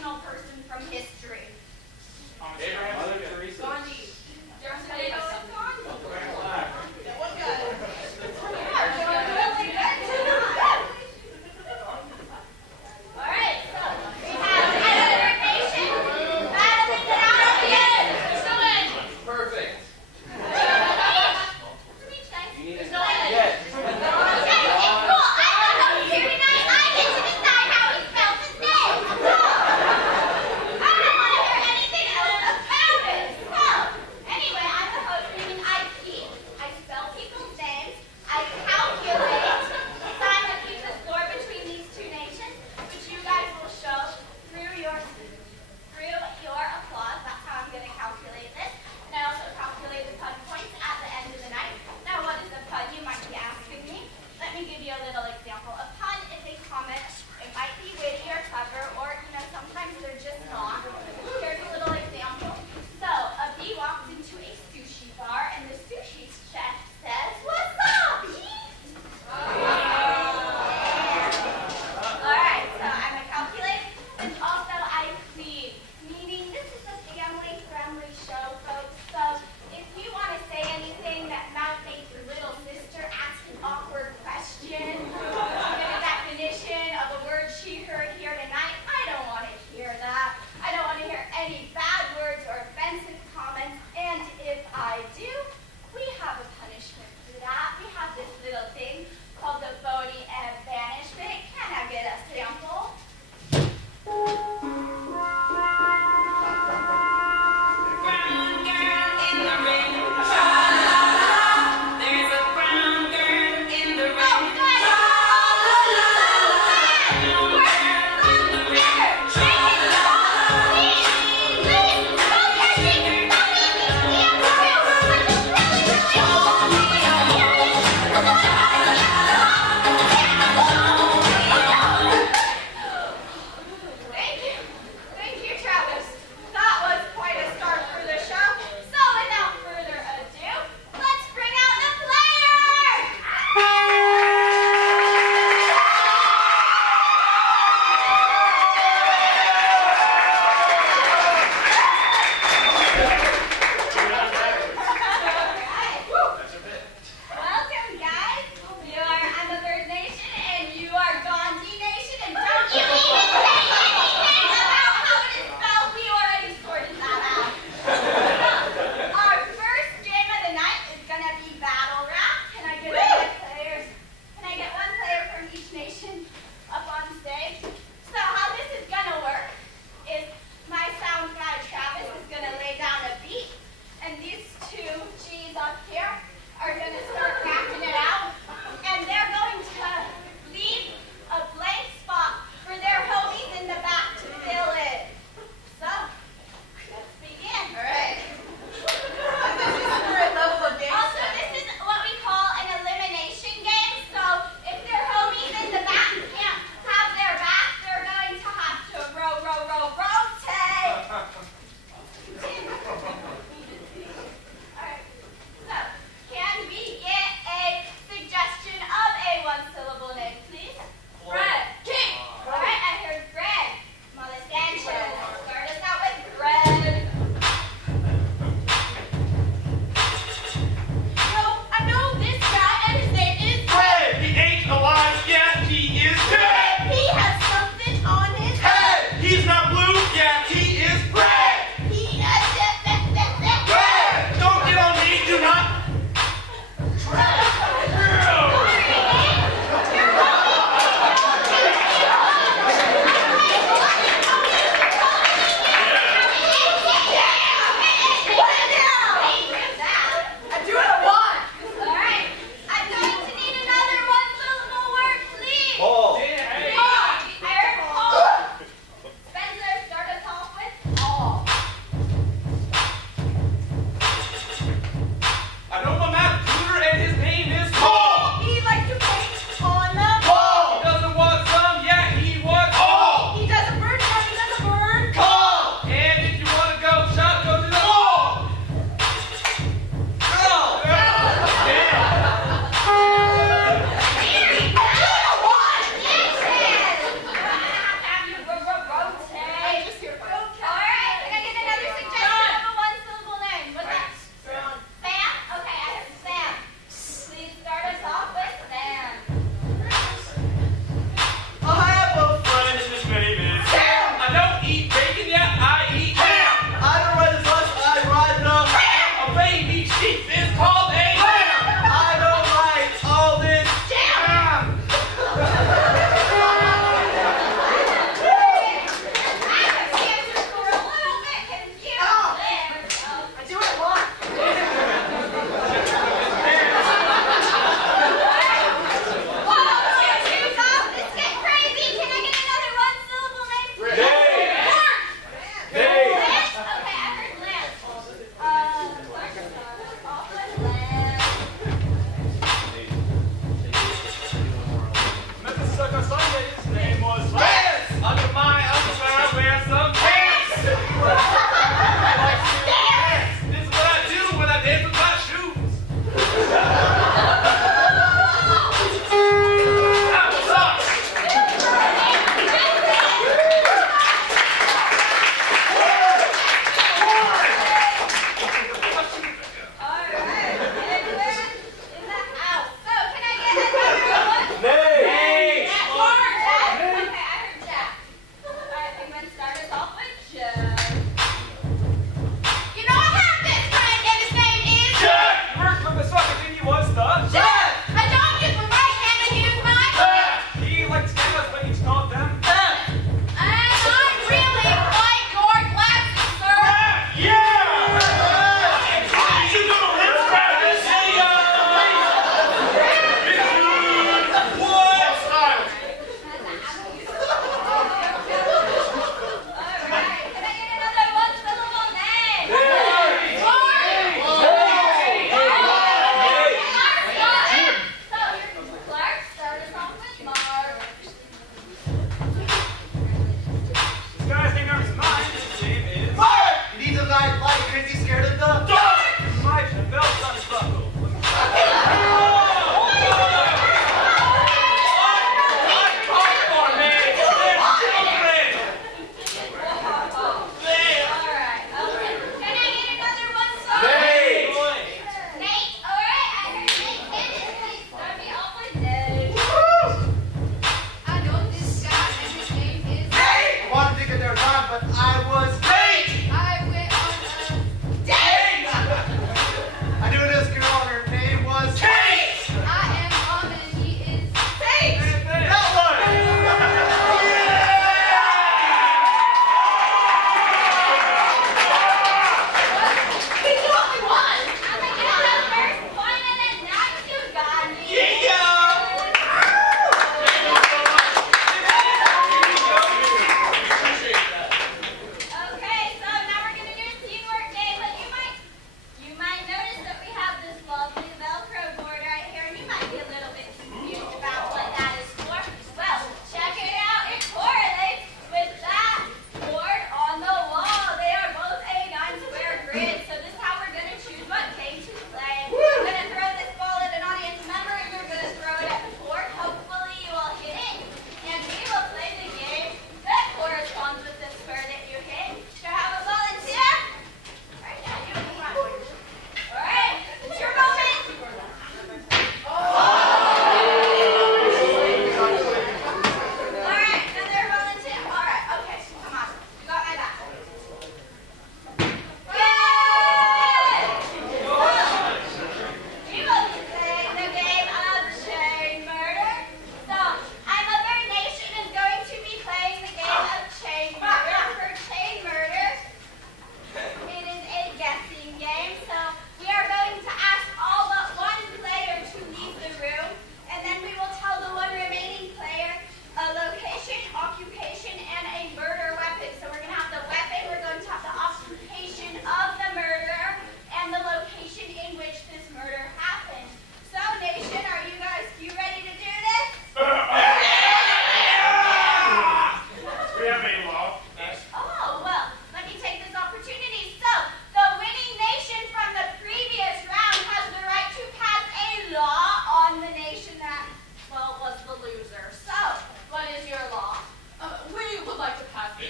fictional person from history. Mother Teresa. Gandhi. That one guy. Alright, so we have Improv Nation battling it out at the end. Perfect. You need There's a no end. yes. Okay, cool. I don't know here tonight. I get to decide how he spells his name. Alright.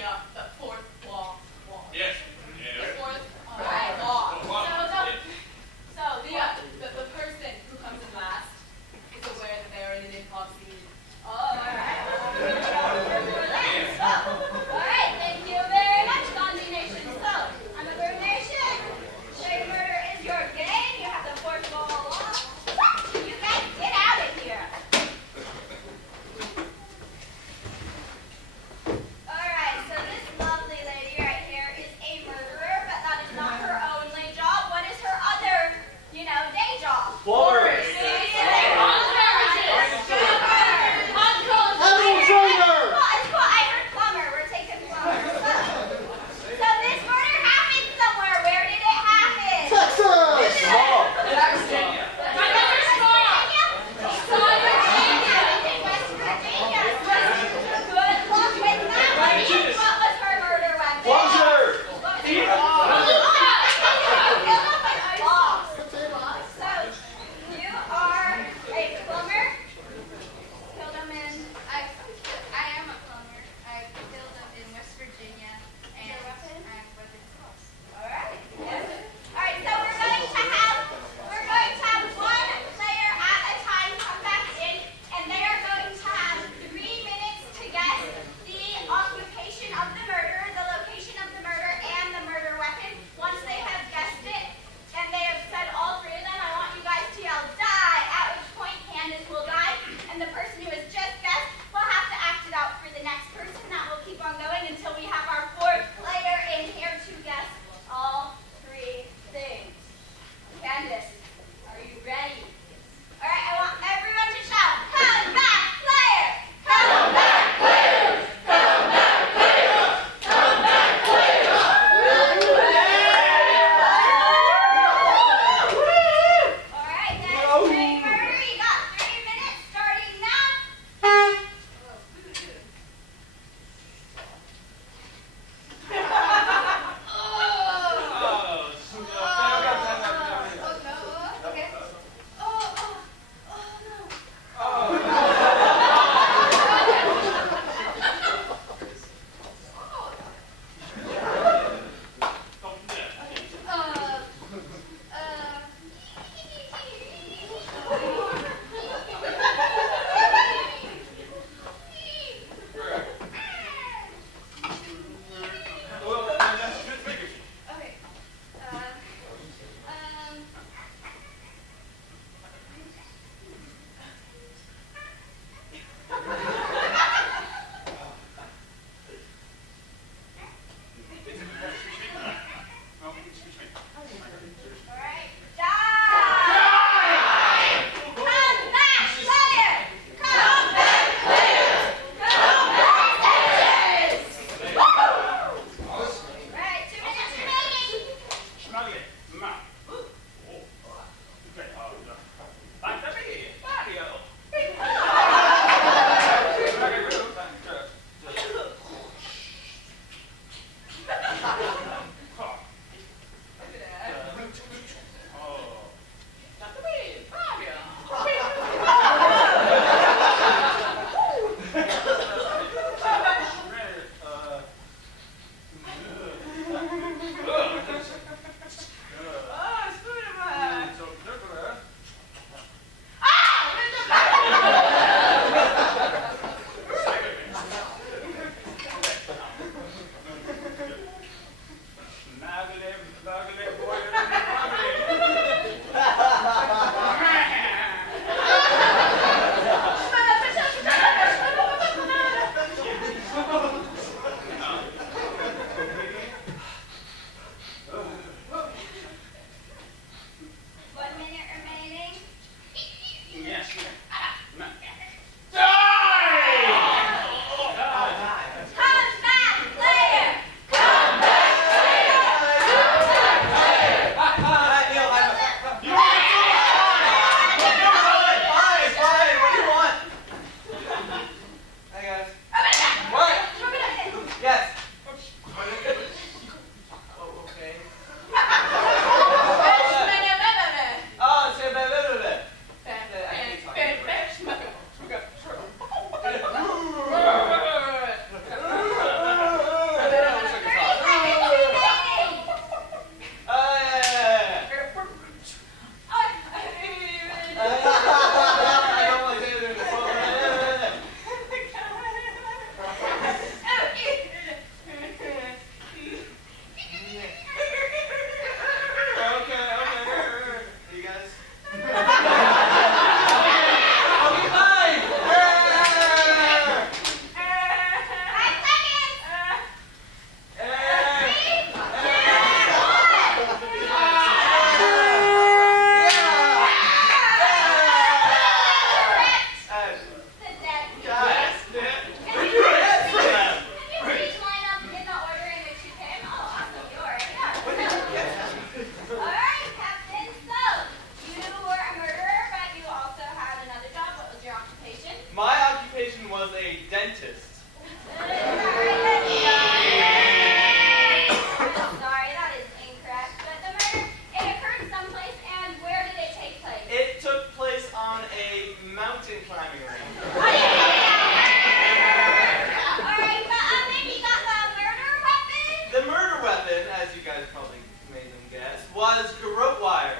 the fourth law. Yes. The fourth Right. law. So The person who comes in last is aware that they are in an improv scene. all right. All right, thank you very much, Gandhi Nation. So, I'm a Improv Nation. Shady murder is your game. You have the fourth law. You guys get out of here. All right, so this lovely lady right here is a murderer, but that is not her only job. What is her other, day job? Florist. I heard plumber. We're taking plumber. So this murder happened somewhere. Where did it happen? Texas! West Virginia. Good luck with that one. What was her murder weapon? Plunger! So, you are a plumber? Killed him in... I am a plumber. I killed him in West Virginia, and Your weapon? I'm weapons lost. Alright. Alright, so we're going to have one player at a time come back in, and they are going to have 3 minutes to guess the occupation of the murderer, the location of the murder, and the murder weapon. Once they have guessed it, and they have said all 3 of them, I want you guys to yell die, at which point Candace will die, and the person who has just guessed will have to act it out for the next person. That will keep on going until we have our 4th player in here to guess all 3 things. Candace, are you ready? Alright, I want everyone to shout, come back, player! Come back, player! Come back, player! Come back, player! Alright, that's Jay Murder. You got 3 minutes starting now. as you guys probably made them guess, was garrote wire.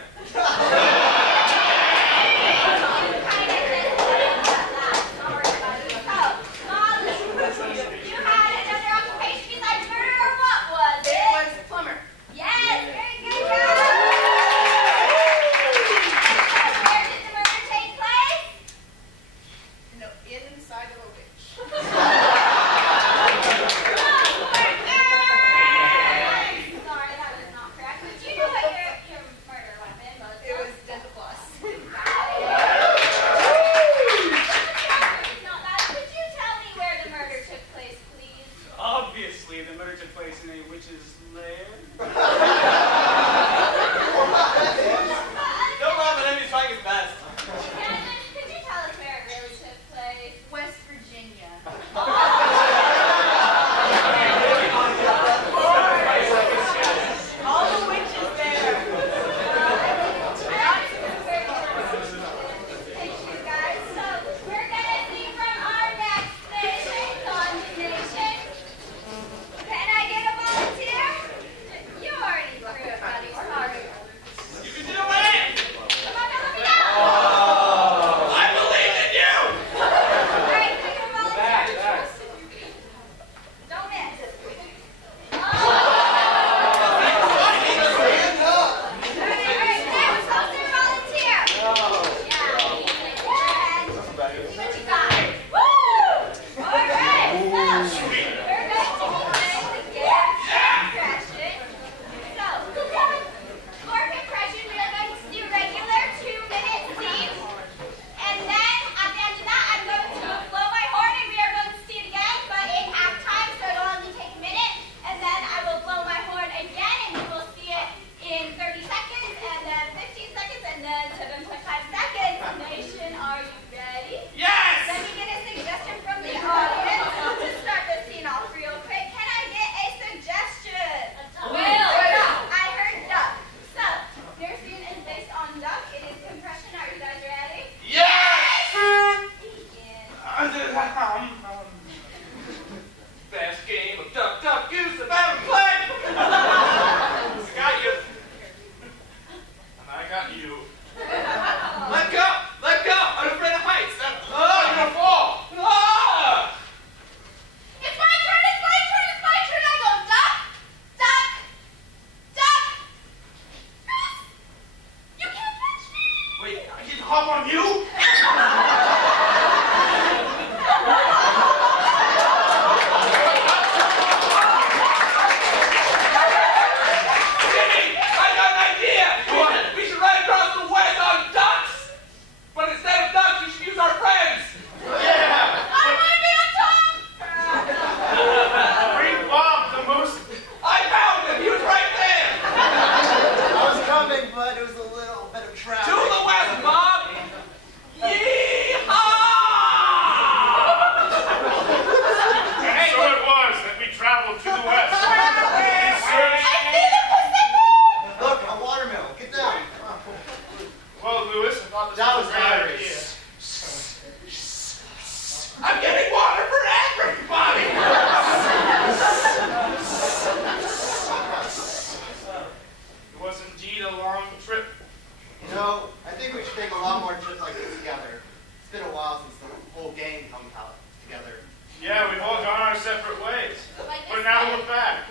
Yeah, we've all gone our separate ways. But now we're back.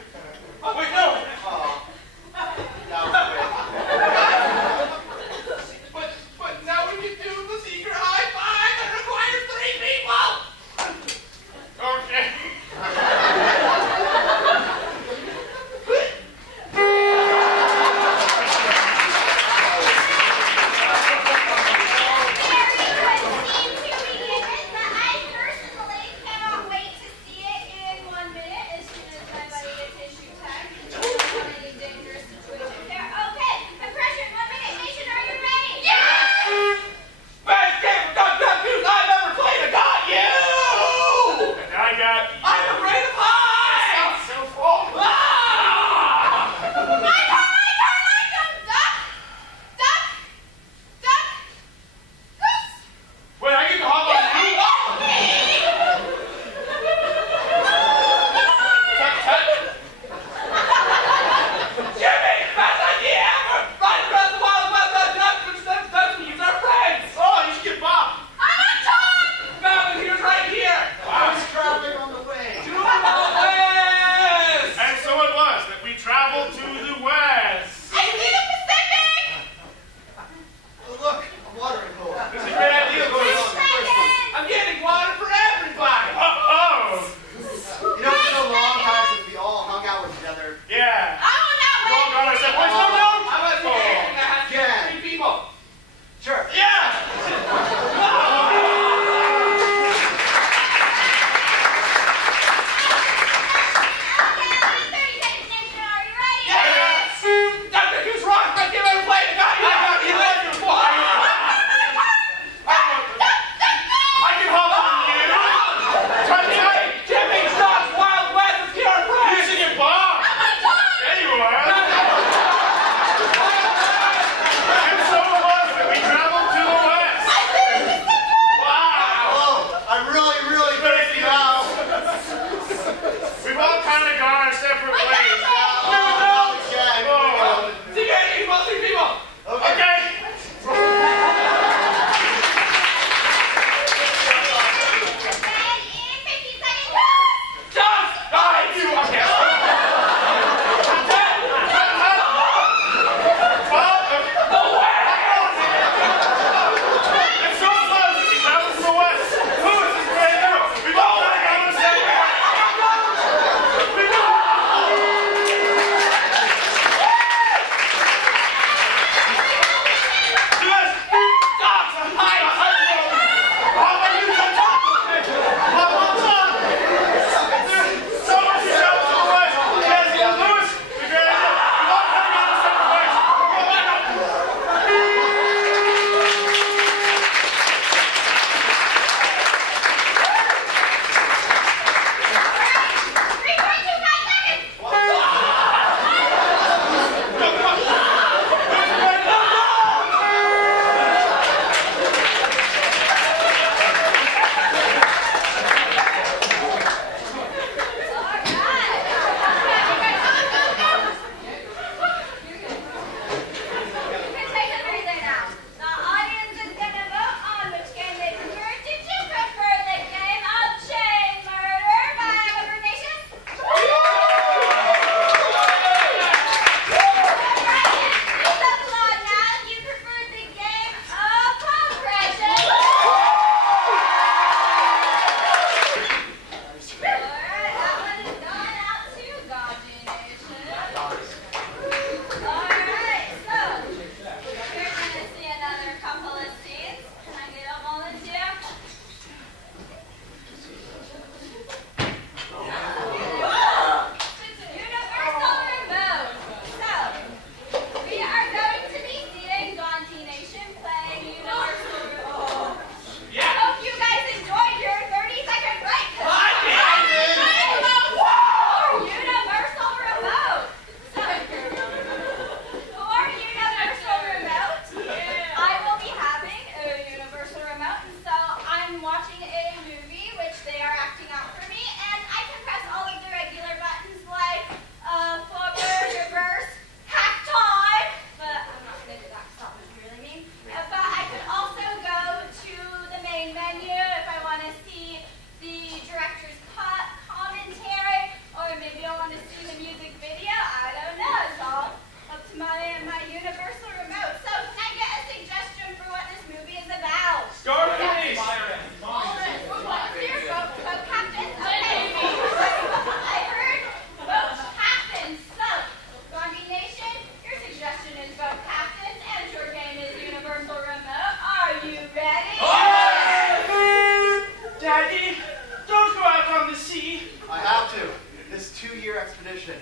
expedition.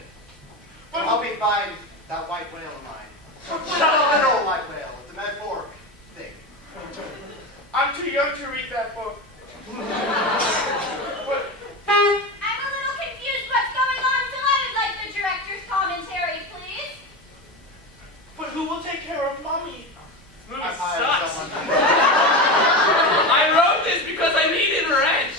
But I'll be buying that white whale of mine. Not a literal white whale. It's a metaphoric thing. I'm too young to read that book. What? I'm a little confused what's going on, so I would like the director's commentary, please. But who will take care of Mommy? Movie I hired sucks. someone. I wrote this because I needed a wrench.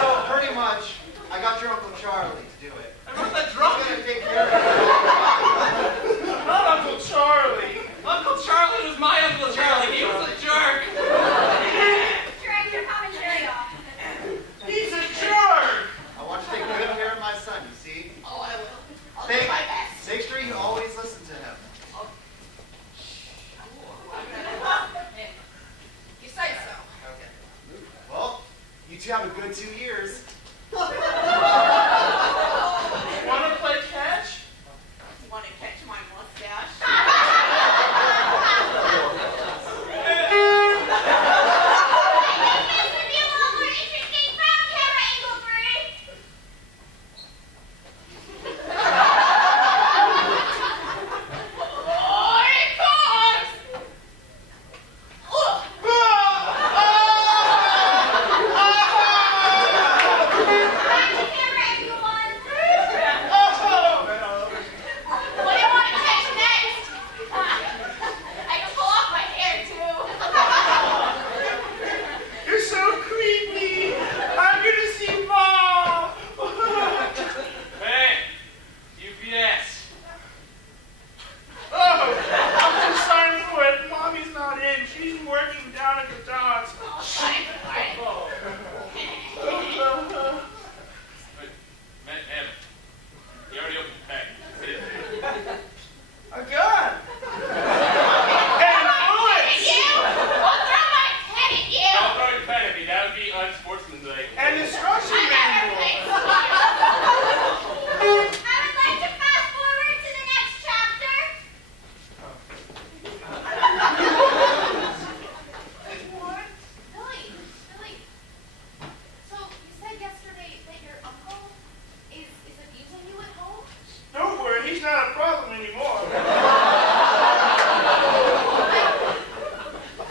So pretty much, I got your Uncle Charlie to do it. I wrote that He's drunk. gonna take care of you. Not Uncle Charlie. Uncle Charlie was my Uncle Charlie. He was a jerk. Director commentary off. He's a jerk. I want you to take good care of my son, you see? Oh, I will. I'll Make, do my best. make sure you always listen to him. You say so. Okay. Well, you two have a good 2 years. Wanna play catch? You want to catch my mustache? This would be a lot more interesting from camera angle 3. Back to camera angle 1. What do you want to catch next? I can pull off my hair too. You're so creepy. I'm gonna see Mom. Hey, UPS. Oh, I'm just signing for it. Mommy's not in. She's working down at the docks. Oh. Evan, he already opened the pack. A gun. Hey, bullet. You? I'll throw my pen at you. Don't throw your pen at me. That would be unsportsmanlike. And instruction I manual. would like to fast forward to the next chapter. What? Billy. So you said yesterday that your uncle is abusing you at home? Don't worry, he's not a problem anymore.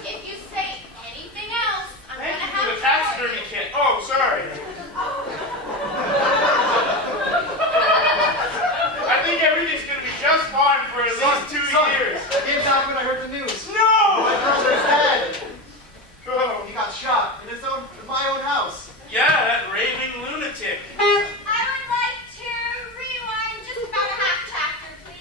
If you say anything else, I'm Thank gonna you have for the to taxidermy kit. Oh, sorry. I think everything's gonna be just fine for at least 2 years. Came down when I heard the news. My No! brother's dead. Oh, He got shot in my own house. yeah, that raving lunatic. I would like to rewind just about a half chapter, please.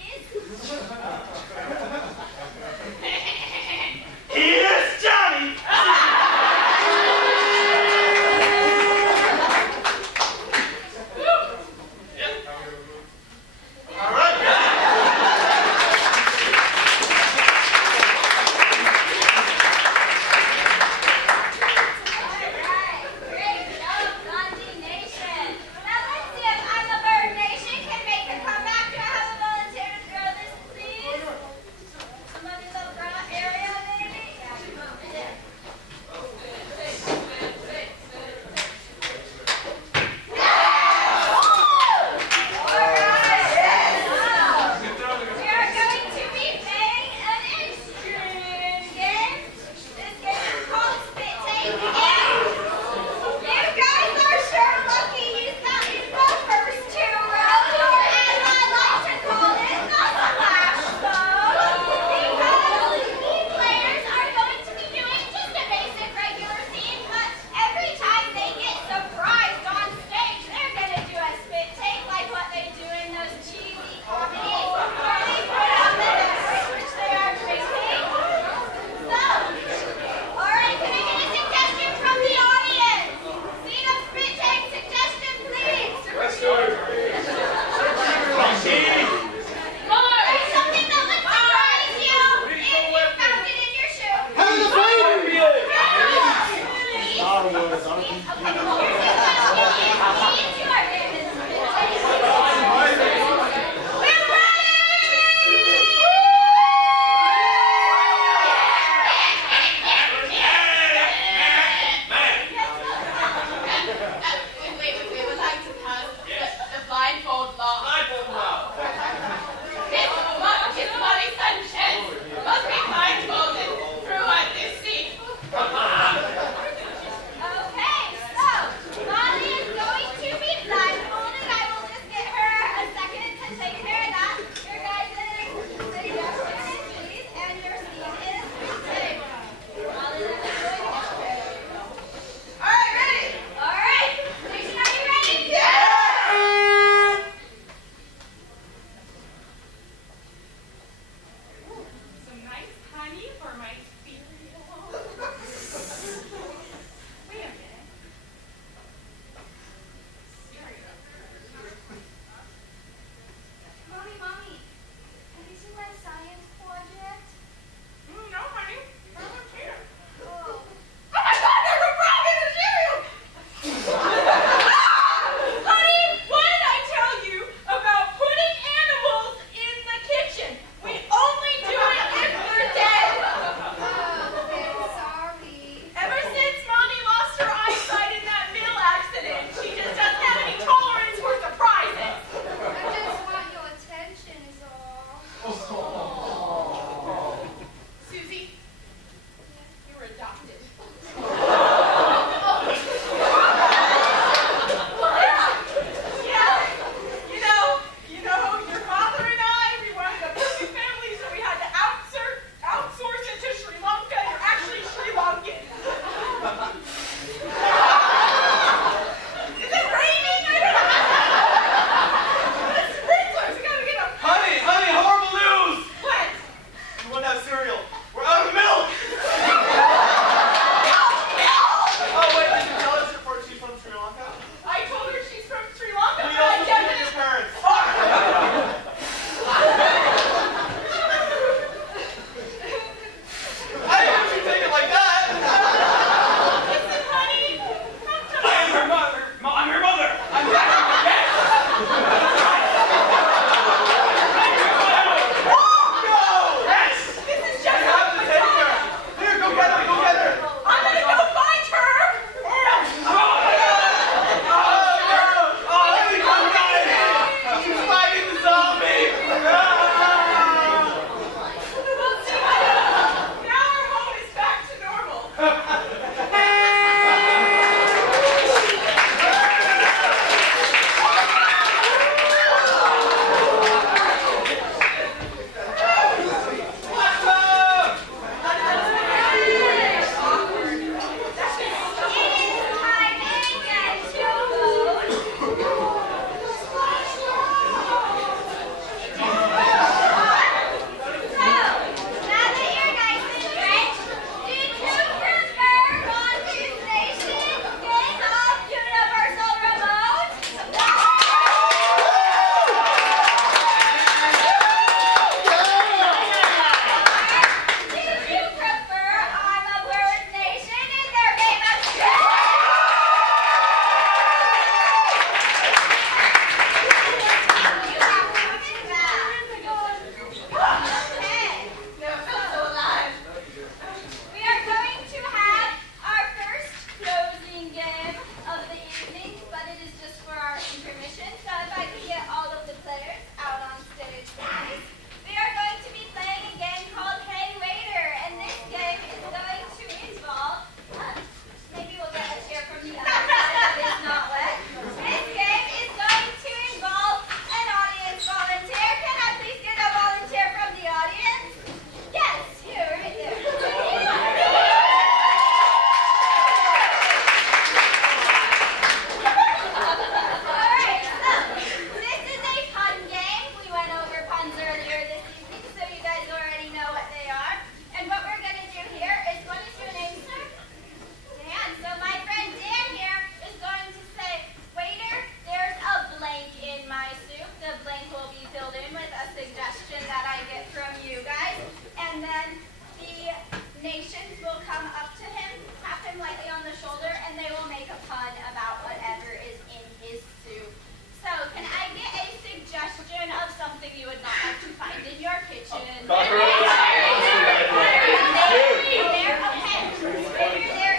something you would not like to find in your kitchen. Cockroach. There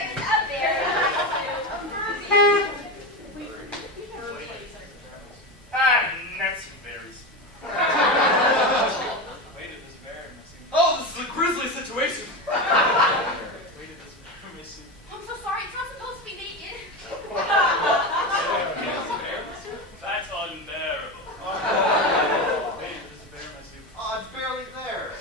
is a berry soup. Nuts and berries. Wait, it was very messy. Oh, this is a grisly situation. Wait, it was very messy. I'm so sorry, it's not supposed to be naked. That's unbearable. Wait, it was very messy. Oh, it's barely there.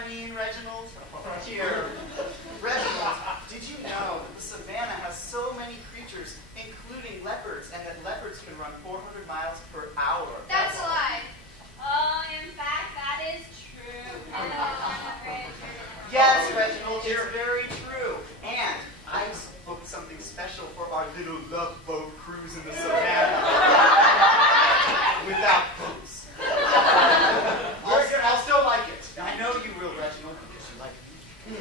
I mean, Reginald? Here. Reginald, did you know that the savannah has so many creatures, including leopards, and that leopards can run 400 miles per hour? That's a lie. Oh, in fact, that is true. Yes, Reginald, it's very true. And I booked something special for our little love boat cruise in the savannah. Without boats. I'll still like it. I know you will, Reginald, because you like me.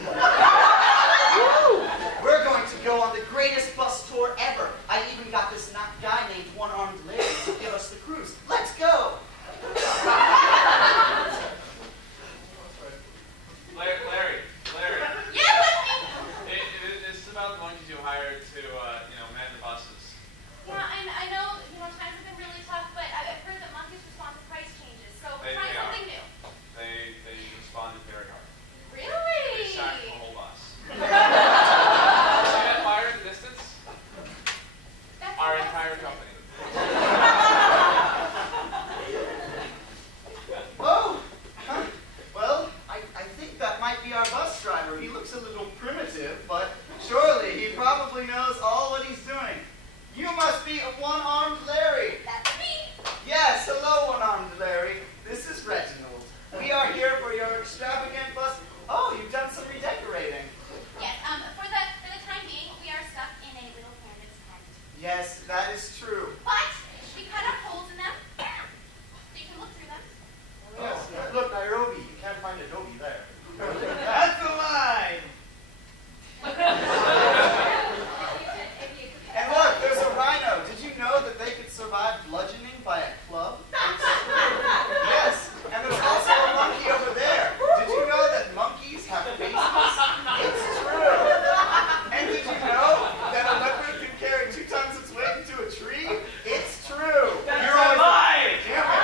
We're going to go on the greatest bus tour ever. I even got this guy named One-Armed Larry to give us the cruise. Let's go! Larry. Yeah, what's me? It's about the monkeys you hired to, man the buses. Yeah, I know, times have been really tough, but I've heard that monkeys respond to price changes, so we're trying something new. They responded very hard. Really? They sacked the whole bus. See that fire in the distance? That's Our impressive. entire company. Oh, well, I think that might be our bus driver. He looks a little primitive, but surely he probably knows all what he's doing. You must be a One-Armed Larry. That's me. Yes, hello, One-Armed Larry. This is Reginald. We are here for your extravagant bus. Oh, you've done some redecorating. Yes, for the time being, we are stuck in a little canvas tent. Yes, that is true. But we cut up holes in them, so you can look through them. Yes, look, Nairobi. You can't find Adobe there. That's a lie. And look, there's a rhino. Did you know that they could survive bludgeoning by a club? It's true. Yes, and there's also a monkey over there. Did you know that monkeys have faces? It's true. And did you know that a leopard can carry 2 times its weight into a tree? It's true. You're always lying! Damn it.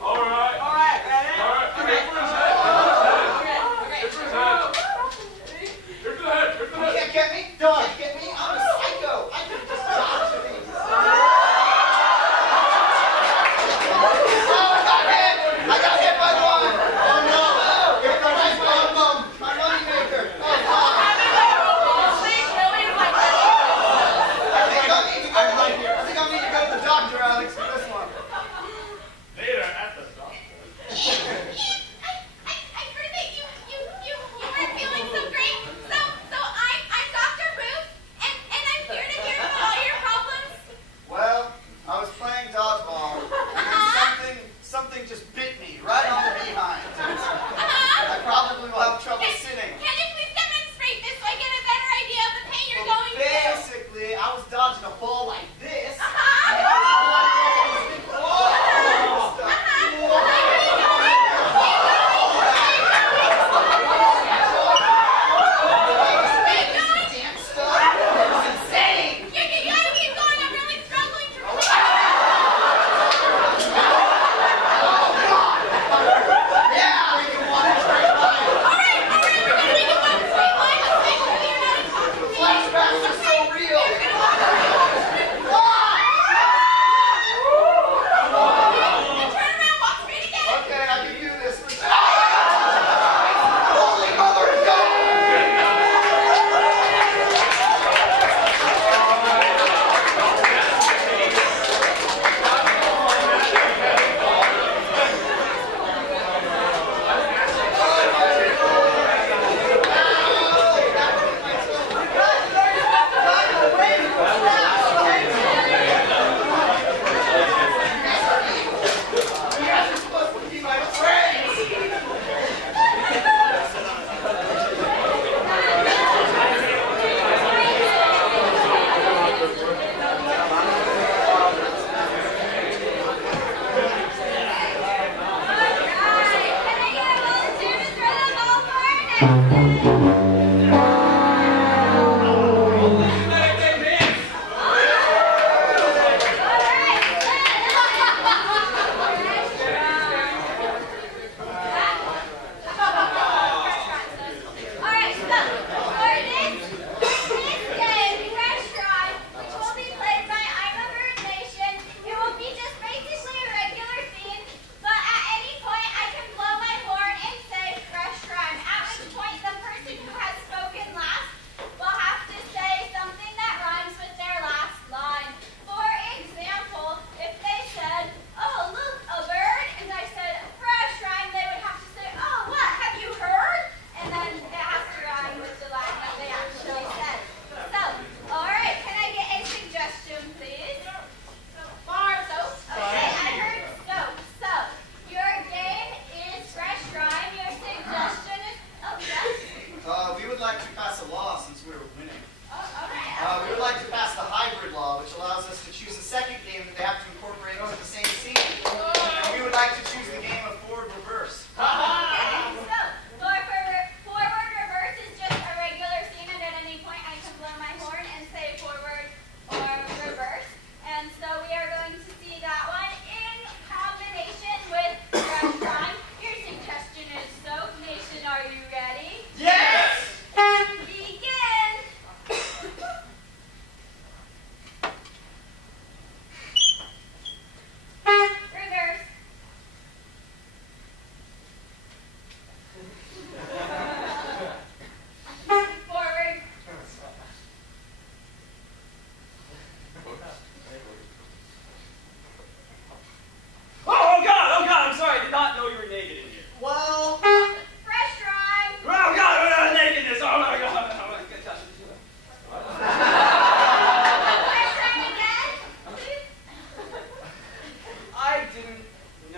All right, ready?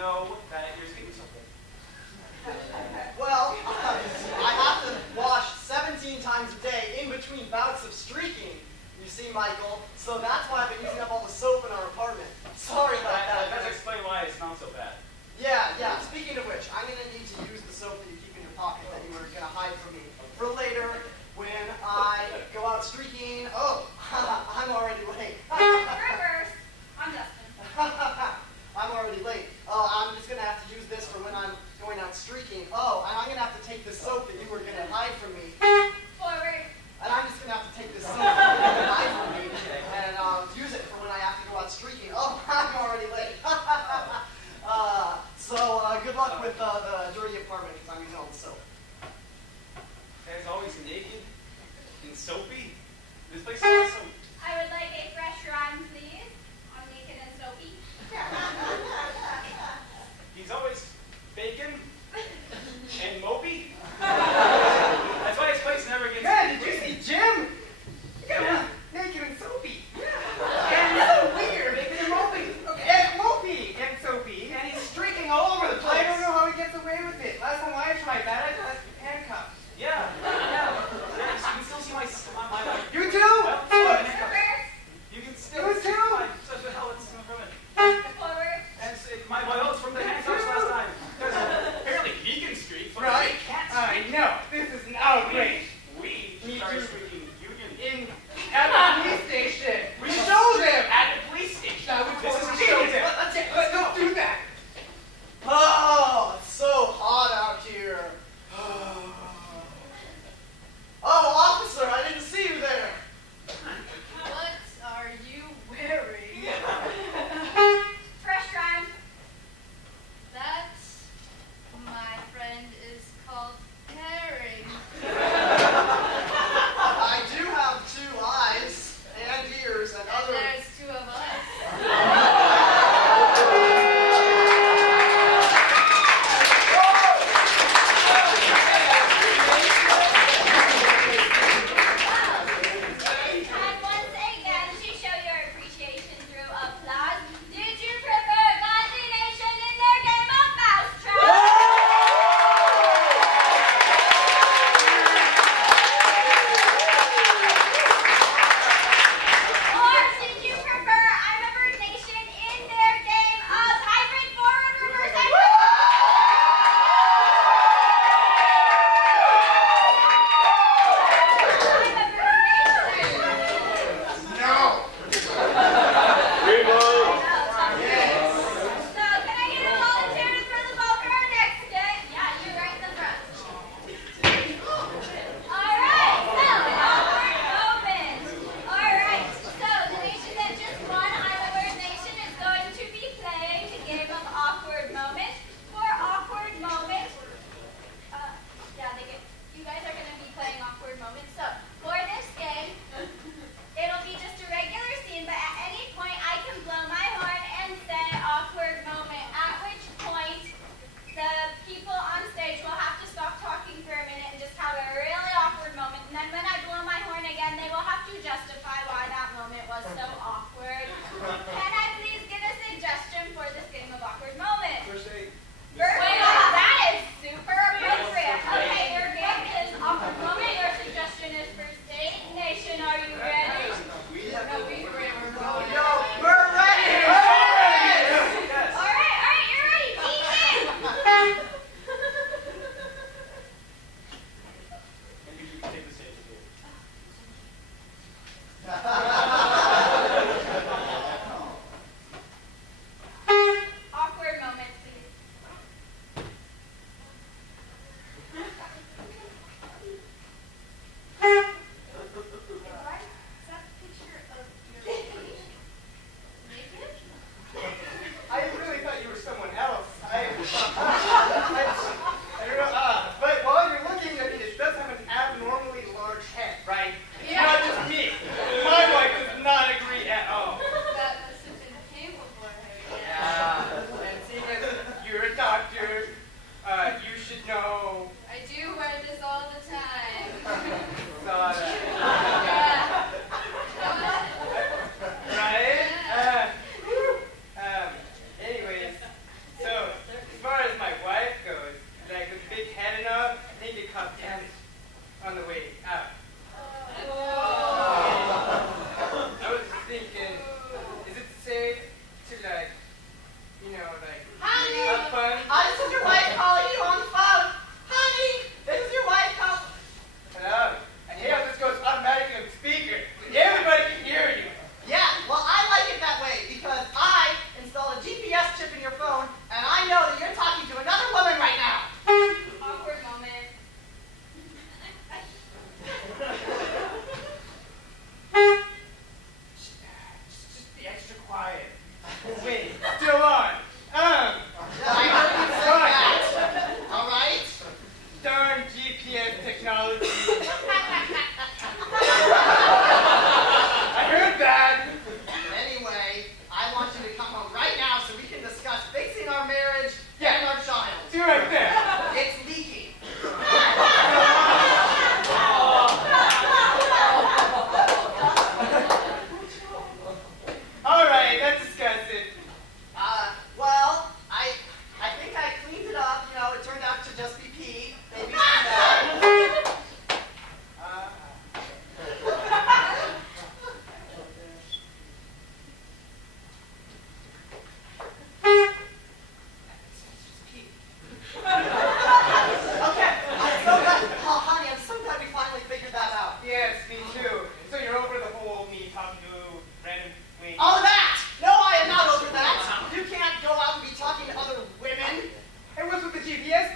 know that you're speaking something. Well, I have to wash 17 times a day in between bouts of streaking, you see, Michael. So that's why I've been using up all the soap in our apartment. Sorry about that. That does explain why it smells so bad. Yeah. Speaking of which, I'm going to need to use the soap that you keep in your pocket that you were going to hide from me for later when I go out streaking. Oh, I'm already late. Reverse. I'm Dustin. I'm already late. I'm just going to have to use this for when I'm going out streaking. Oh, and I'm going to have to take this soap that you were going to hide from me. Forward. And I'm just going to have to take this soap that you were going to hide from me and use it for when I have to go out streaking. Oh, I'm already late. So good luck with the dirty apartment because I'm using all the soap. It's always naked and soapy. This place smells soap. I would like a fresh rhyme, please, on naked and soapy. He's always bacon and mopey. That's why this place never gets. Man, did you see Jim? Yeah. Naked and soapy. And so weird. Naked and mopey. And mopey and soapy. And he's streaking all over the place. I don't know how he gets away with it. Last time I tried that, I got handcuffed. Yeah. You can still see my. You too? Well, Reverse. you can still You see too? my. Such a hell it's from it. Forward. And my notes from the handcuffs last time. Apparently he can streak, but Right? I can't I streak. know. This is an outrage. We Me started too. streaking union. At the police station. We show them. At the police station. That was This what is we a did. show. Let's do that. Oh, it's so hot out here. Oh, officer, I didn't see you there. What are you wearing? Fresh rhyme.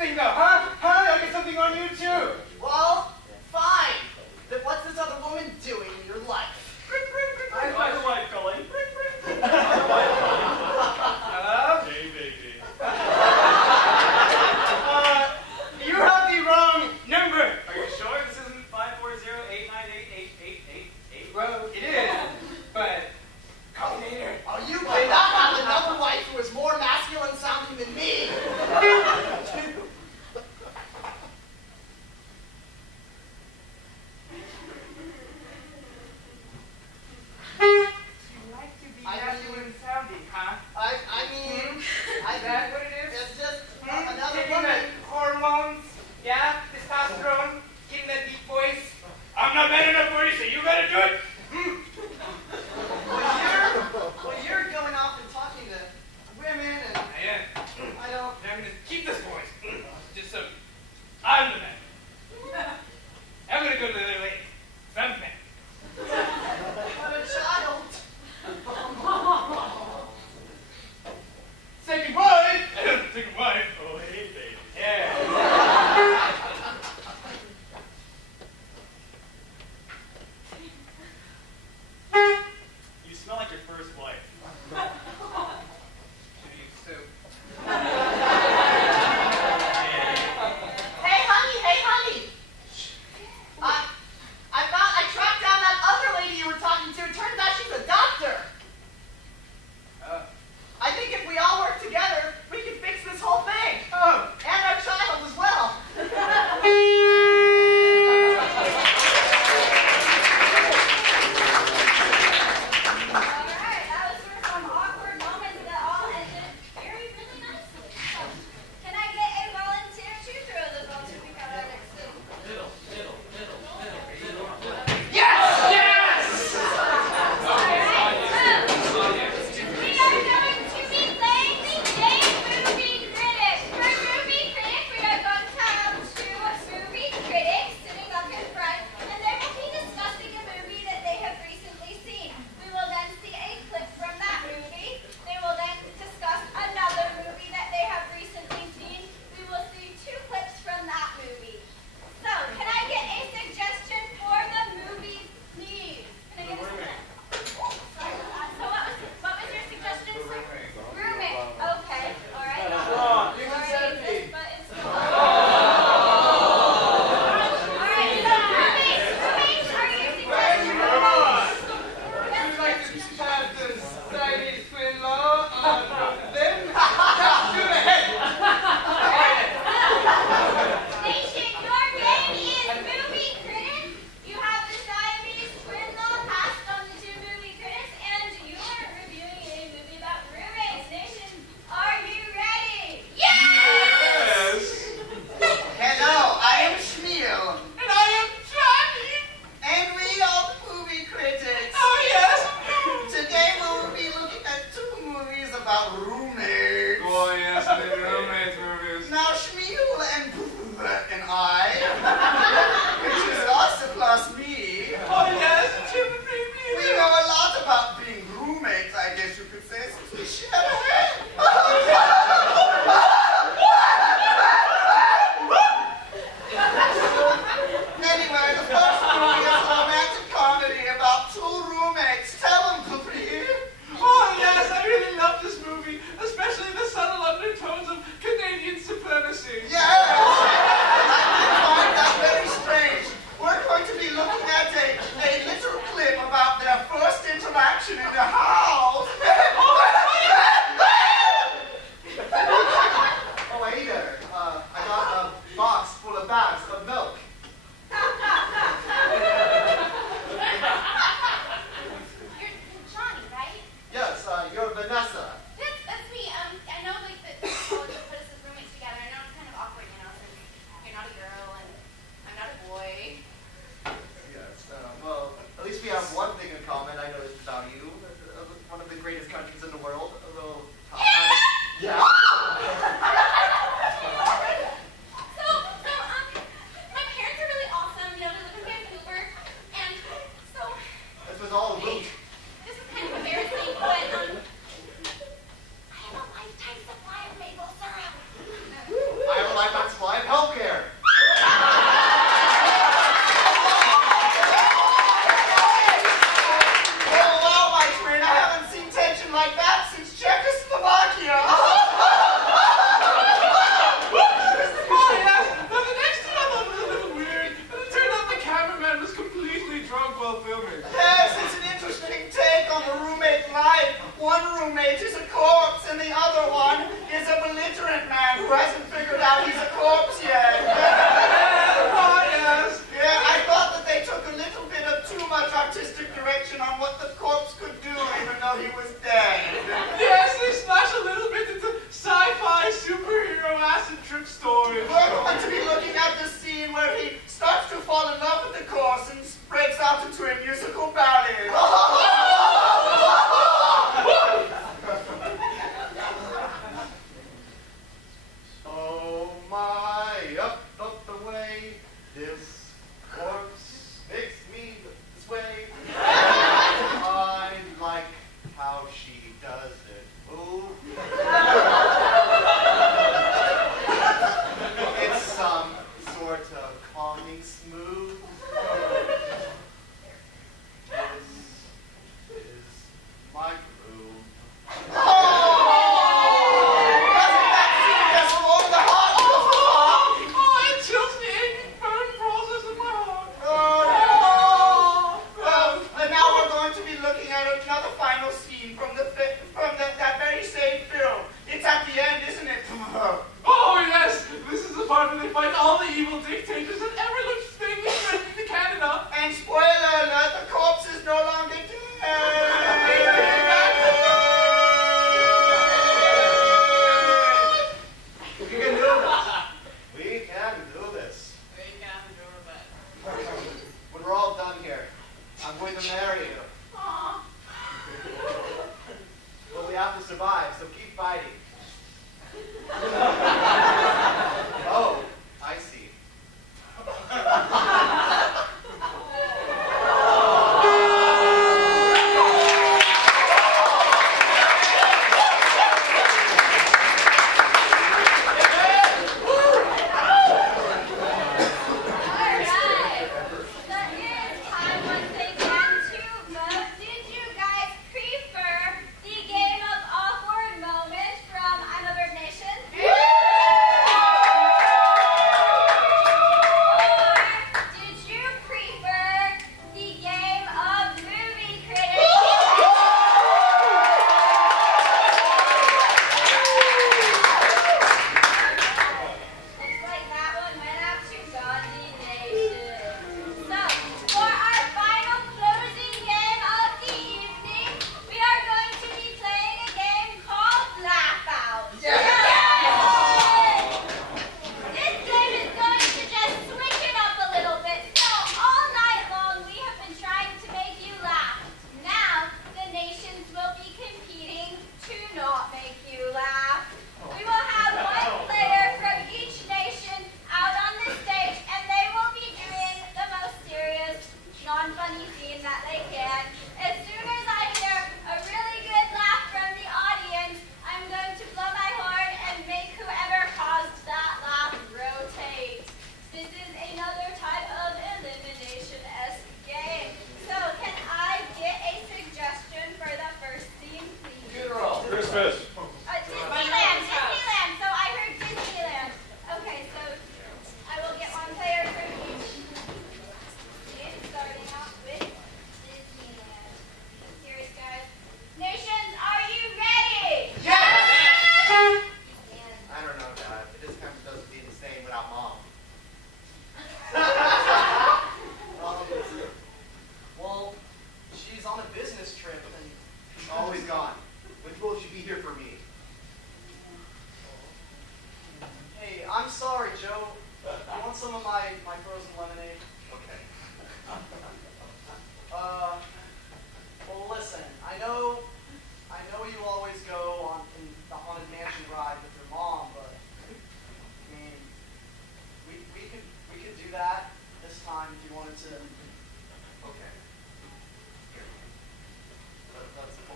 thing, though, huh? Huh? I'll get something on you, too. Well, fine. Then what's this other woman doing in your life? Other wife calling. Hello? Hey, baby. You have the wrong number. Are you sure this isn't 540-898-8888? Well, it is, but call me later. Oh, you may not have another wife who is more masculine sounding than me. You like to be I masculine sounding, huh? I mean, Is that what it is? it's just another Taking woman. the hormones, yeah, testosterone, getting that deep voice. I'm not man enough for you, so you gotta do it. Well, you're going off and talking to women, and Yeah, I don't. I'm gonna keep this voice. Just so I'm the man. I'm gonna go to the other lady. 'Cause I'm the man. What a child. Say goodbye. Say goodbye. Oh, hey, baby. Yeah. You smell like your first wife. Hey, honey. I tracked down that other lady you were talking to. It turns out she's a doctor. I think if we all work together, we can fix this whole thing. Oh. And our child as well. Alright, that was for some awkward moments that all ended really nicely. So, can I get a volunteer to throw the ball to pick out our next thing? Yes! Alright, so, we are going to be playing the game Movie Critic. For Movie Critic, we are going to have two movie critics sitting up in front, and they will be discussing a movie that they have recently seen. We will then see a clip from that movie. They will then discuss another movie that they have recently seen. We will see two clips from that movie. So, can I get a suggestion for the movie, please? Can I get a suggestion? Sorry about that. So what was your suggestion, sir? Roommate. Okay. All right. Wrong. All right. This button's still on. All right. So roommates, are you suggesting roommates? Would you like to chat the Chinese twin law on them? Just shoot ahead. Nation, your game is Movie Critic. You have the Siamese twin law passed on the two movie critics, and you are reviewing a movie about roommates. Nation, are you ready? Yes! Hello, I am Schmiel. And I am Johnny. And we are the movie critics. Oh, yes. Today we will be looking at two movies about roommates. Oh, yes, the romance movies. Now Schmiel and I, which is us plus me, Oh, yes, Jim and me. we know a lot about being roommates, I guess you could say, since we share a bed. Anyway, the first movie is a romantic comedy about two roommates. Tell them, please. Oh, yes, I really love this movie, especially the subtle undertones of Canadian supremacy. Yes! I find that very strange. We're going to be looking at a little clip about their first interaction in the house. Oh, hey there. I got a box full of bags of milk. You're Johnny, right? Yes, you're Vanessa. That's me. I know like that college put us as roommates together. I know it's kind of awkward, you know, since you're not a girl and I'm not a boy. Yes, well, at least we have one thing in common I noticed about you. One of the greatest countries in the world. Although, yeah. So, my parents are really awesome. You know, they live in Vancouver, and so This was all Luke. this is kind of embarrassing, but I have a lifetime supply of maple syrup. I have a lifetime supply acid trip stories. We're going to be looking at the scene where he starts to fall in love with the course and breaks out into a musical ballad. Oh my, up the way, this corpse makes me this way. I like how she does it move. It's some sort of calming smooth. This is my groove. It chills the aching burn process in my heart. And now we're going to be looking at another final scene from that very same film. It's at the end, isn't it? Oh yes, this is the part where they fight all the evil dictators that ever looked thinly threatening to Canada. And spoiler alert, the corpse is no longer dead. We can do this. We can do this. When we're all done here, I'm going to marry you. Well, we have to survive, so keep fighting. Oh, I see. Alright, so here's time once again to vote. Did you guys prefer the game of awkward moment from Improv Nation? Or did you prefer the game of movie critics? Looks like that one went out to Gandhi Nation. So, for our final closing game of the evening, we are going to be playing a game called Laugh Out. Yay! This game is going to just switch it up a little bit. So, all night long, we have been trying to make you laugh. Now, the nations will be competing to not make you laugh. We will have one player from each nation out on the stage, and they will be doing the most serious, non-funny scene that they can. As soon as I hear a really good laugh from the audience, I'm going to blow my horn and make whoever caused that laugh rotate. This is another type of elimination-esque game. So, can I get a suggestion for the first scene, please? Christmas. Disneyland. So I heard Disneyland. Okay, so I will get one player from each. Okay, starting off with Disneyland. Serious guys. Nations, are you ready? Yes! Begin. I don't know, Dad. It just kind of doesn't be the same without Mom. Well, she's on a business trip and She's always gone. When will she be here for me? hey, I'm sorry, Joe. You want some of my frozen lemonade? Okay. Well, listen. I know you always go on in the haunted mansion ride with your mom, but I mean, we could do that this time if you wanted to. Okay. Here.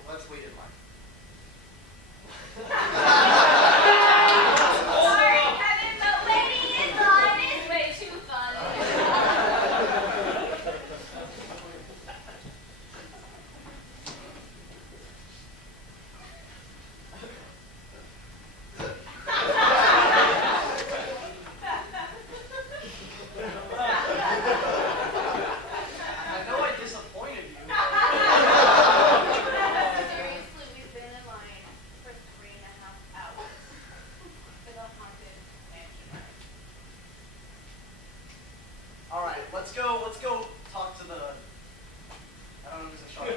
Let's wait in line. Sorry, Kevin, but waiting in line is way too fun. I know I disappointed you. Seriously, we've been in line for 3.5 hours for the haunted mansion ride. All right, let's go talk to the. I don't know who's in charge.